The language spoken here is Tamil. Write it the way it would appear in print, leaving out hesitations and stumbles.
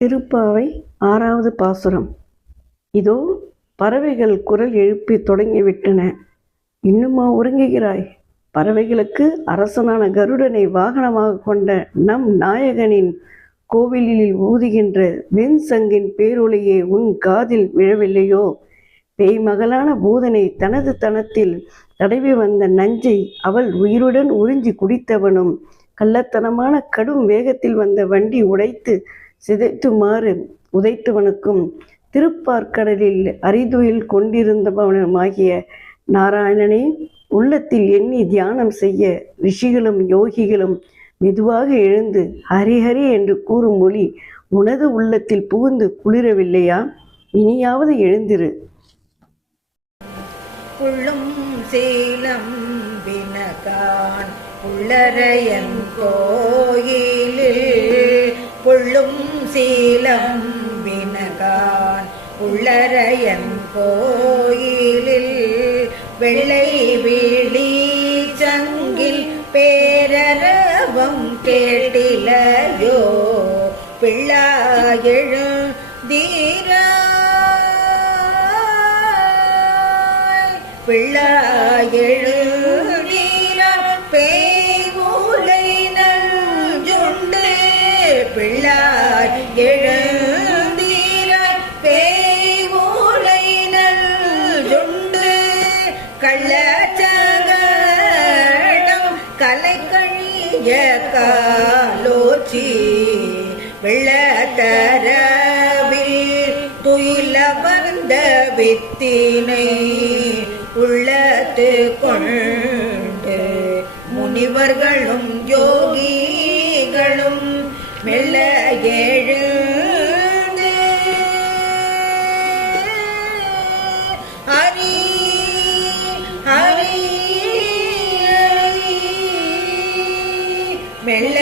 திருப்பாவை ஆறாவது பாசுரம். இதோ பறவைகள் குரல் எழுப்பித் தொடங்கிவிட்டன. இன்னுமா உறங்குகிறாய்? பறவைகளுக்கு அரசனான கருடனை வாகனமாகக் கொண்ட நம் நாயகனின் கோவிலில் ஊதுகின்ற வெண்சங்கின் பேரொளியே உன் காதில் விழவில்லையோ? பேய் மகளான பூதனை தனது தனத்தில் தடவி வந்த நஞ்சை அவள் உயிருடன் உறிஞ்சி குடித்தவனும், கள்ளத்தனமான கடும் வேகத்தில் வந்த வண்டி உடைத்து சிதைத்துமாறு உதைத்தவனுக்கும், திருப்பார்க்கடலில் அரிதுயில் கொண்டிருந்தவனுமாகிய நாராயணனை உள்ளத்தில் எண்ணி தியானம் செய்ய ரிஷிகளும் யோகிகளும் மெதுவாக எழுந்து ஹரிஹரி என்று கூறும் ஒளி உனது உள்ளத்தில் புகுந்து குளிரவில்லையா? இனியாவது எழுந்திரு. புள்ளும் சீலம் வினகான் புள்ளரையன் கோயிலில், புள்ளும் சீலம் வினகான் புள்ளரையன் கோயிலில், வெள்ளை விழி சங்கில் பேரரவம் கேட்டிலையோ? பிள்ளாயெழு பிள்ளாயெழுதீராய் பேய்மூலை நஞ்சுண்டு, பிள்ளாய் எழுந்தீராய் பேய்மூலை நஞ்சுண்டு, கள்ளச்சகடம் கலைக்கழிய காலோச்சி, வெள்ளத்தரவில் துயில வந்த வித்தினை உள்ளத்து கொண்டு, முனிவர்களும் யோகிகளும் மெல்ல எழுந்து ஹரி ஹரி மெல்ல